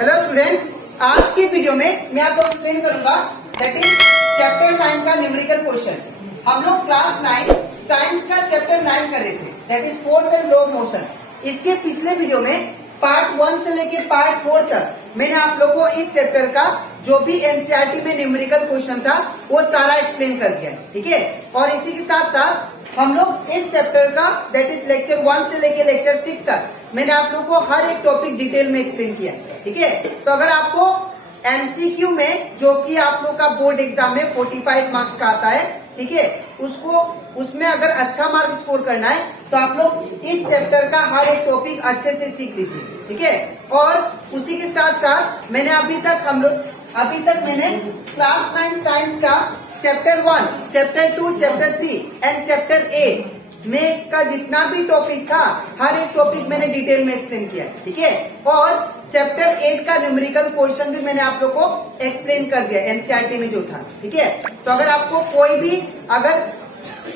Hello students, आज की video में मैं आपको एक्सप्लेन करूंगा दैट इज चैप्टर 9 का न्यूमेरिकल क्वेश्चन। हम लोग क्लास 9 साइंस का चैप्टर 9 कर रहे थे that is force and law of motion. इसके पिछले वीडियो में पार्ट 1 से लेके पार्ट 4 तक मैंने आप लोगों को इस चैप्टर का जो भी एनसीईआरटी में न्यूमेरिकल क्वेश्चन था वो सारा एक्सप्लेन कर दिया, ठीक है। और इसी के साथ साथ हम लोग इस चैप्टर का दैट इज लेक्चर 1 से लेके लेक्चर 6 तक मैंने आप लोग को हर एक टॉपिक डिटेल में एक्सप्लेन किया, ठीक है। तो अगर आपको एमसीक्यू में जो कि आप लोग का बोर्ड एग्जाम में 45 मार्क्स का आता है, ठीक है, उसमें अगर अच्छा मार्क्स स्कोर करना है तो आप लोग इस चैप्टर का हर एक टॉपिक अच्छे से सीख लीजिए, ठीक है। और उसी के साथ साथ मैंने अभी तक मैंने क्लास 9 साइंस का chapter 1, chapter 2, chapter 3 and chapter 8 में का जितना भी टॉपिक था हर एक टॉपिक मैंने डिटेल में एक्सप्लेन किया, ठीक है। और चैप्टर 8 का न्यूमेरिकल क्वेश्चन भी मैंने आप लोग को एक्सप्लेन कर दिया एनसीईआरटी में जो था, ठीक है। तो अगर आपको अगर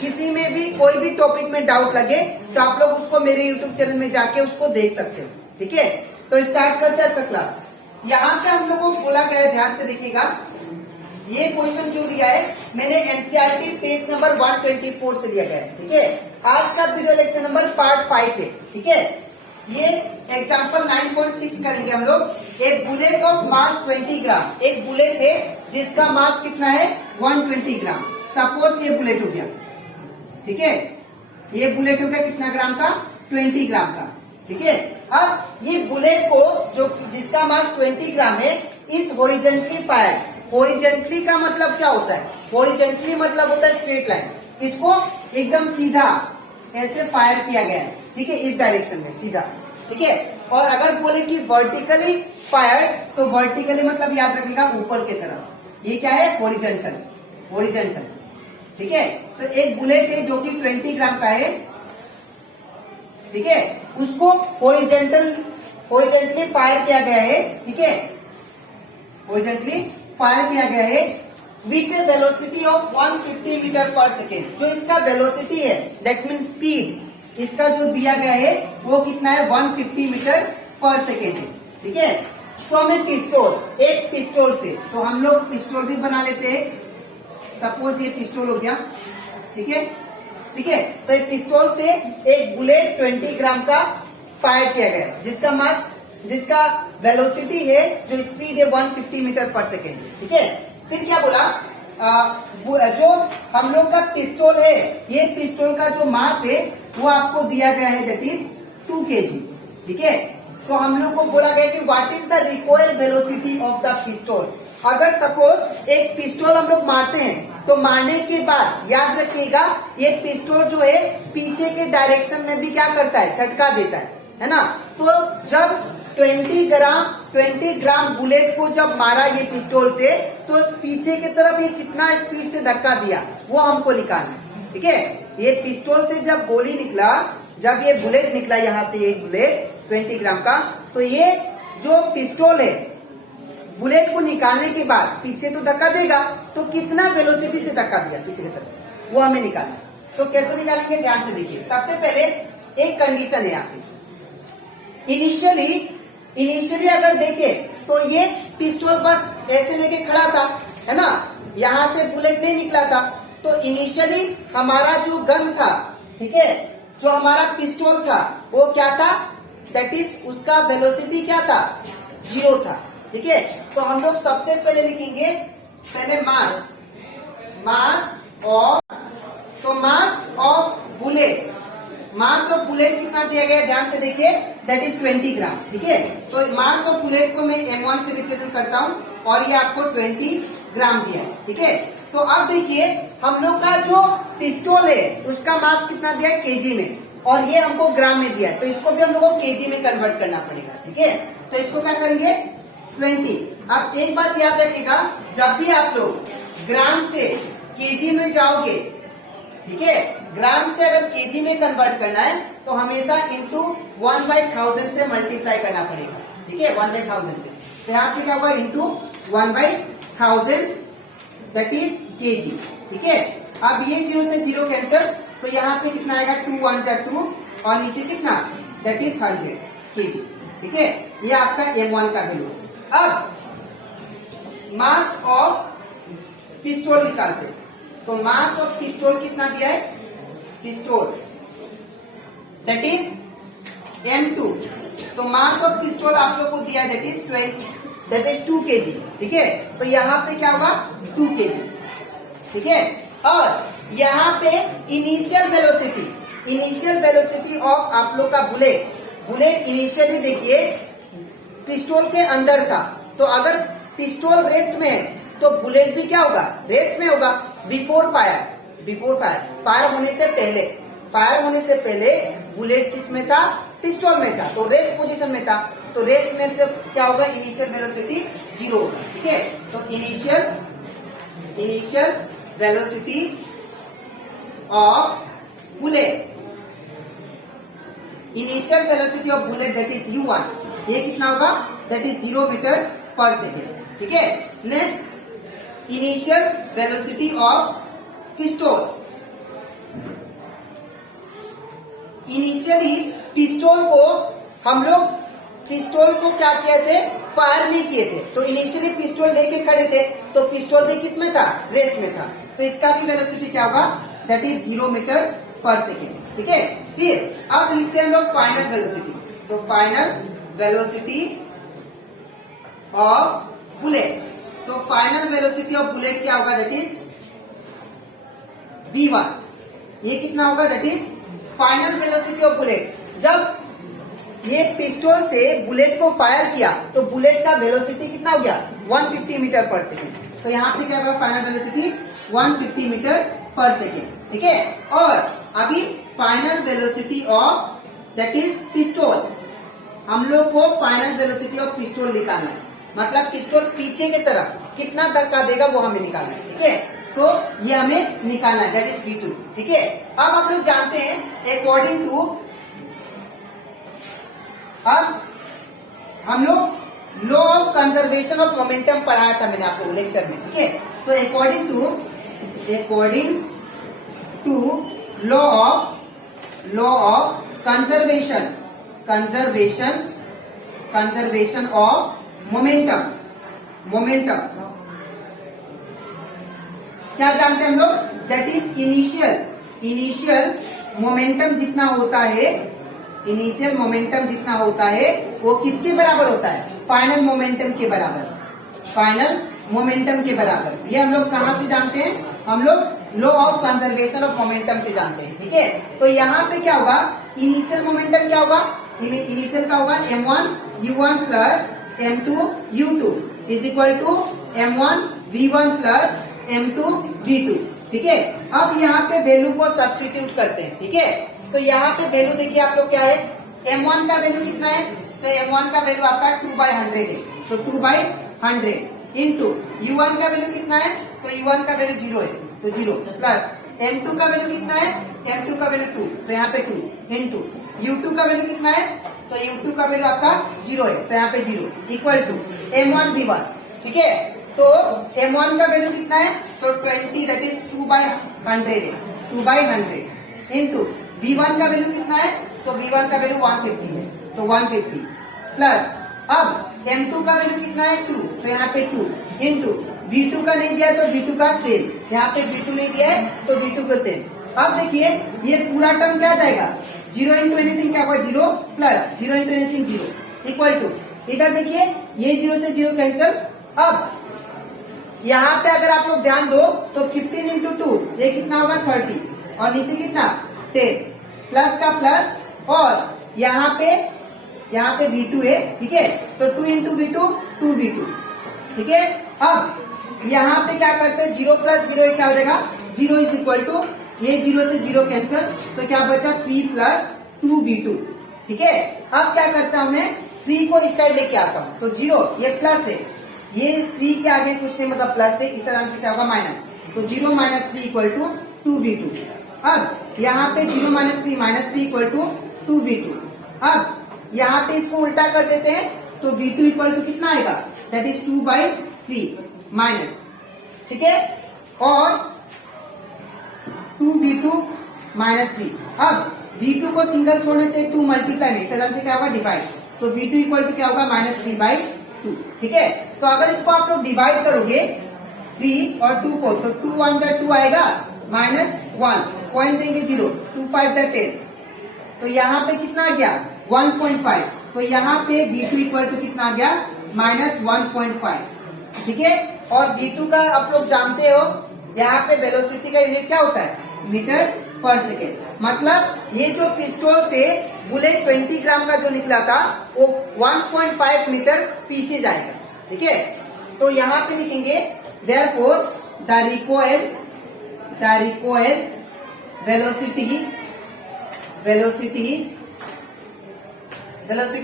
किसी में भी कोई भी टॉपिक में डाउट लगे तो आप लोग उसको मेरे यूट्यूब चैनल में जाके उसको देख सकते हो, ठीक है। तो स्टार्ट करते हैं अपना क्लास। यहाँ पे हम लोग को बोला गया है, ध्यान से देखिएगा, ये क्वेश्चन जो लिया है मैंने एनसीईआरटी पेज नंबर 124 से लिया गया है, ठीक है। आज का वीडियो लेक्चर नंबर पार्ट 5 है, ठीक है। ये एग्जांपल 9.6 करेंगे हम लोग। एक बुलेट ऑफ मास 20 ग्राम, एक बुलेट है जिसका मास कितना है 120 ग्राम। सपोज ये बुलेट हो गया, ठीक है, ये बुलेट हो गया कितना ग्राम का 20 ग्राम का, ठीक है। अब ये बुलेट को जिसका मास 20 ग्राम है इस हॉरिजॉन्टली फायर, हॉरिजॉन्टली का मतलब क्या होता है, हॉरिजॉन्टली मतलब होता है स्ट्रेट लाइन, इसको एकदम सीधा ऐसे फायर किया गया है, ठीक है, इस डायरेक्शन में सीधा, ठीक है। और अगर बोले कि वर्टिकली फायर तो वर्टिकली मतलब याद रखिएगा ऊपर की तरफ, ये क्या है हॉरिजॉन्टल, हॉरिजॉन्टल, ठीक है। तो एक बुलेट है जो कि 20 ग्राम का है, ठीक है, उसको हॉरिजॉन्टली फायर किया गया है, ठीक है, हॉरिजॉन्टली फायर किया गया है with a velocity of 150 meter पर सेकेंड। जो इसका वेलोसिटी है दैट मीन स्पीड, इसका जो दिया गया है वो कितना है 150 मीटर पर सेकेंड है, ठीक है। फ्रॉम ए पिस्टल, एक पिस्टल से, तो हम लोग पिस्टल भी बना लेते हैं। सपोज ये पिस्टल हो गया, ठीक है, ठीक है। तो एक पिस्टल से एक बुलेट 20 ग्राम का फायर किया गया जिसका वेलोसिटी है, जो स्पीड है 150 मीटर पर सेकेंड, ठीक है। फिर क्या बोला, जो हम लोग का पिस्टल है, ये पिस्टल का जो मास है वो आपको दिया गया है दैट इज 2 kg, ठीक है। तो हम लोग को बोला गया कि what is the required velocity of the pistol. अगर सपोज एक पिस्टल हम लोग मारते हैं तो मारने के बाद याद रखिएगा ये पिस्टल जो है पीछे के डायरेक्शन में भी क्या करता है, झटका देता है ना। तो जब 20 ग्राम बुलेट को जब मारा ये पिस्टल से तो पीछे की तरफ ये कितना स्पीड से धक्का दिया वो हमको निकालना है, ठीक है। ये पिस्टल से जब गोली निकला, जब ये बुलेट निकला यहाँ से एक बुलेट 20 ग्राम का, तो ये जो पिस्टल है बुलेट को निकालने के बाद पीछे तो धक्का देगा, तो कितना वेलोसिटी से धक्का दिया पीछे की तरफ वो हमें निकालना। तो कैसे निकालेंगे, ध्यान से देखिए। सबसे पहले एक कंडीशन है यहाँ पे, इनिशियली अगर देखें तो ये पिस्टल बस ऐसे लेके खड़ा था, है ना, यहाँ से बुलेट नहीं निकला था। तो इनिशियली हमारा जो गन था, ठीक है, जो हमारा पिस्टल था वो क्या था, दैट इज उसका वेलोसिटी क्या था 0 था, ठीक है। तो हम लोग सबसे पहले लिखेंगे पहले mass of bullet, mass of bullet कितना दिया गया है ध्यान से देखिए, दैट इज 20 ग्राम, ठीक है। तो मास ऑफ बुलेट को मैं m1 से रिप्रेजेंट करता हूँ और ये आपको 20 ग्राम दिया है, ठीक है। तो अब देखिए हम लोग का जो पिस्टल है उसका मास कितना दिया है केजी में, और ये हमको ग्राम में दिया है, तो इसको भी हम लोग को केजी में कन्वर्ट करना पड़ेगा, ठीक है। तो इसको क्या करेंगे 20। अब एक बात याद रखिएगा, जब भी आप लोग ग्राम से केजी में जाओगे, ठीक है, ग्राम से अगर केजी में कन्वर्ट करना है तो हमेशा इंटू 1/1000 से मल्टीप्लाई करना पड़ेगा, ठीक है, 1/1000 से। तो यहाँ पे क्या होगा इंटू 1/1000 दैट इज केजी, ठीक है। अब ये 0 से 0 कैंसिल, तो यहाँ पे कितना आएगा 2 1 जा 2 और नीचे कितना दैट इज 100 केजी, ठीक है, ये आपका M1 का वैल्यू। अब मास ऑफ पिस्टोल निकालते, तो मास ऑफ पिस्टोल कितना दिया है, पिस्टोल दैट इज M2। तो मास ऑफ पिस्टोल आप लोग को दिया है दैट इज 2 kg, ठीक है। तो यहाँ पे क्या होगा 2 kg, ठीक है। और यहाँ पे इनिशियल वेलोसिटी ऑफ आप लोग का बुलेट इनिशियली देखिए पिस्टल के अंदर था, तो अगर पिस्टल रेस्ट में है तो बुलेट भी क्या होगा, रेस्ट में होगा। बिफोर फायर होने से पहले बुलेट किस में था, पिस्टल में था, तो रेस्ट पोजीशन में था। तो रेस्ट में तो क्या होगा, इनिशियल वेलोसिटी 0 होगा, ठीक है। तो initial velocity of bullet that is u1, ये कितना होगा, दैट इज 0 मीटर पर सेकेंड, ठीक है। Next initial velocity of pistol, initially pistol को क्या किए थे, फायर नहीं किए थे, तो इनिशियली पिस्टल लेके खड़े थे, तो पिस्टल भी किस में था, रेस्ट में था, तो इसका भी वेलोसिटी क्या होगा, दैट इज 0 मीटर पर सेकेंड, ठीक है। फिर अब लिखते हैं हम लोग फाइनल वेलोसिटी, तो फाइनल वेलोसिटी ऑफ बुलेट, तो फाइनल वेलोसिटी ऑफ बुलेट क्या होगा, दैट इज v1। ये कितना होगा, that is final velocity of bullet. जब ये पिस्टल से बुलेट को फायर किया तो बुलेट का वेलोसिटी कितना हो गया, 150 मीटर पर सेकेंड। तो यहाँ पे क्या होगा, फाइनल वेलोसिटी 150 मीटर पर सेकेंड, ठीक है। और अभी final velocity of that is pistol, हम लोग को फाइनल वेलोसिटी ऑफ पिस्टल निकालना है, मतलब पिस्टल पीछे की तरफ कितना धक्का देगा वो हमें निकालना है, ठीक है। तो ये हमें निकालना है, दैट इज v2, ठीक है। अब हम लोग जानते हैं अकॉर्डिंग टू, अब हम लोग law of conservation of momentum पढ़ाया था मैंने आपको लेक्चर में, ठीक है। तो according to law of conservation of momentum क्या जानते हैं हम लोग, दैट इज इनिशियल मोमेंटम जितना होता है वो किसके बराबर होता है, फाइनल मोमेंटम के बराबर। ये हम लोग कहाँ से जानते हैं, हम लोग law of conservation of momentum से जानते हैं, ठीक है। तो यहाँ पे क्या होगा, इनिशियल मोमेंटम क्या होगा, इनिशियल का होगा m1 u1 plus m2 u2 is equal to m1 v1 plus m2 v2, ठीक है। अब यहाँ पे वैल्यू को सब्स्टिट्यूट करते हैं, ठीक है। तो यहाँ पे वैल्यू देखिए आप लोग क्या है, m1 का वैल्यू कितना है, तो m1 का वैल्यू आपका 2/100 है, तो 2/100 इंटू u1 का वैल्यू कितना है, तो u1 का वैल्यू 0 है, तो 0 प्लस m2 का वैल्यू कितना है, m2 का वैल्यू 2, तो यहाँ पे 2 इंटू u2 का वैल्यू कितना है, तो u2 का वैल्यू आपका 0 है, तो यहाँ पे 0 इक्वल टू m1 v1, ठीक है। तो m1 का वैल्यू कितना है, तो 20 दैट इज 2/100 है, 2/100 इंटू v1 का वैल्यू कितना है, तो v1 का वैल्यू 150 है, तो 150 प्लस अब m2 का वैल्यू कितना है 2, तो यहाँ पे 2 इंटू v2 का नहीं दिया तो v2 का सेम, यहाँ पे v2 नहीं दिया है तो v2 का सेम। अब देखिए ये पूरा टर्म क्या जाएगा, 0 इंटू एनीथिंग क्या होगा 0 plus 0 into anything 0 equal to, इधर देखिए ये 0 से 0 कैंसिल। अब यहाँ पे अगर आप लोग ध्यान दो तो 15 इंटू 2 ये कितना होगा 30 और नीचे कितना 10 प्लस का प्लस, और यहाँ पे v2 है, ठीक है। तो 2 इंटू v2 2v2, ठीक है। अब यहाँ पे क्या करते हैं 0 प्लस 0 क्या हो जाएगा 0 इज इक्वल टू, ये 0 से 0 कैंसिल, तो क्या बचा 3 प्लस 2v2, ठीक है। अब क्या करता हूं मैं 3 को इस साइड लेके आता हूँ, तो 0 ये प्लस है, ये 3 के आगे कुछ नहीं मतलब प्लस है, इस आराम से क्या होगा माइनस, तो 0 माइनस 3 इक्वल टू 2v2। अब यहाँ पे 0 माइनस 3 इक्वल टू 2v2। अब यहाँ पे इसको उल्टा कर देते हैं तो v2 इक्वल टू कितना आएगा, दैट इज 2/3 माइनस, ठीक है, और 2v2 माइनस 3। अब v2 को सिंगल छोड़ने से 2 मल्टीप्लाई में इस तरह से क्या होगा डिवाइड, तो V2 इक्वल टू क्या होगा -3/2। ठीक है, तो अगर इसको आप लोग डिवाइड करोगे 3 और 2 को, तो 2 1 जा 2 आएगा, -1 पॉइंट देंगे 0, 2 5 जा 10, तो यहाँ पे कितना आ गया 1.5, तो यहाँ पे V2 इक्वल टू कितना आ गया -1.5। ठीक है, और V2 का आप लोग जानते हो यहाँ पे वेलोसिटी का यूनिट क्या होता है, मीटर पर सेकेंड। मतलब ये जो पिस्टोल से बुलेट 20 ग्राम का जो निकला था वो 1.5 मीटर पीछे जाएगा। ठीक है, तो यहाँ पे लिखेंगे therefore the recoil velocity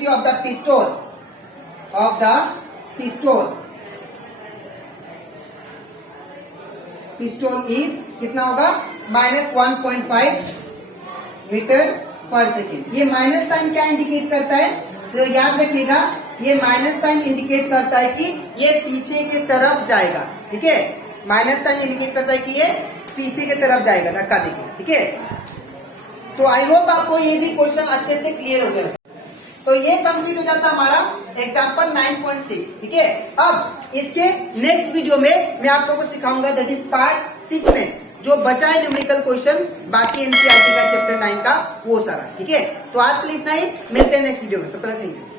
of the pistol is कितना होगा -1.5 मीटर पर सेकेंड। ये माइनस साइन क्या इंडिकेट करता है, तो याद रखिएगा ये माइनस साइन इंडिकेट करता है कि ये पीछे की तरफ जाएगा। ठीक है, माइनस साइन इंडिकेट करता है कि ये पीछे की तरफ जाएगा धक्का देके। ठीक है, तो आई होप आपको ये भी क्वेश्चन अच्छे से क्लियर हो गया। तो ये कंप्लीट हो जाता हमारा एग्जाम्पल 9.6। ठीक है, अब इसके नेक्स्ट वीडियो में मैं आप लोगों को सिखाऊंगा दैट इज पार्ट 6 में जो बचा है न्यूमेरिकल क्वेश्चन बाकी एनसीईआरटी का चैप्टर 9 का वो सारा। ठीक है, तो आज के लिए इतना ही, मिलते हैं नेक्स्ट वीडियो में, तो थैंक यू।